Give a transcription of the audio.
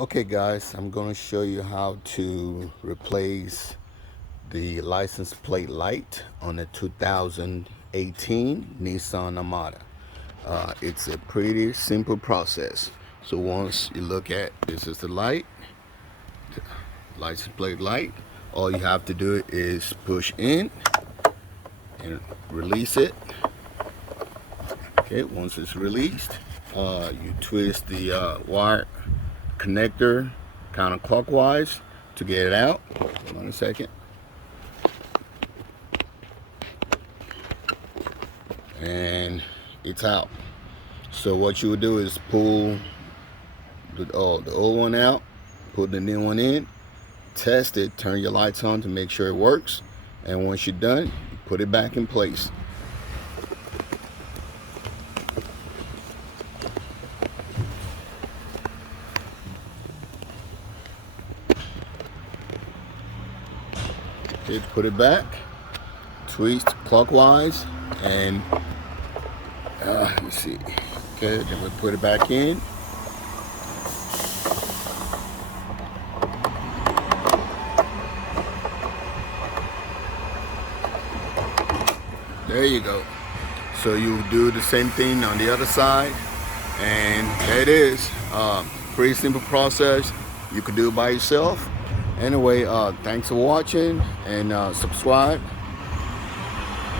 Okay guys, I'm going to show you how to replace the license plate light on a 2018 Nissan Armada. It's a pretty simple process. So once you look at, this is the light, license plate light. All you have to do is push in and release it. Okay, once it's released, you twist the wire connector counterclockwise to get it out. Hold on a second. And it's out. So what you would do is pull the old one out, put the new one in, test it, turn your lights on to make sure it works, and once you're done, you put it back in place. Okay, put it back, twist clockwise, and let me see. Okay, then we put it back in. There you go. So you do the same thing on the other side, and there it is. Pretty simple process. You can do it by yourself. Anyway, thanks for watching, and subscribe.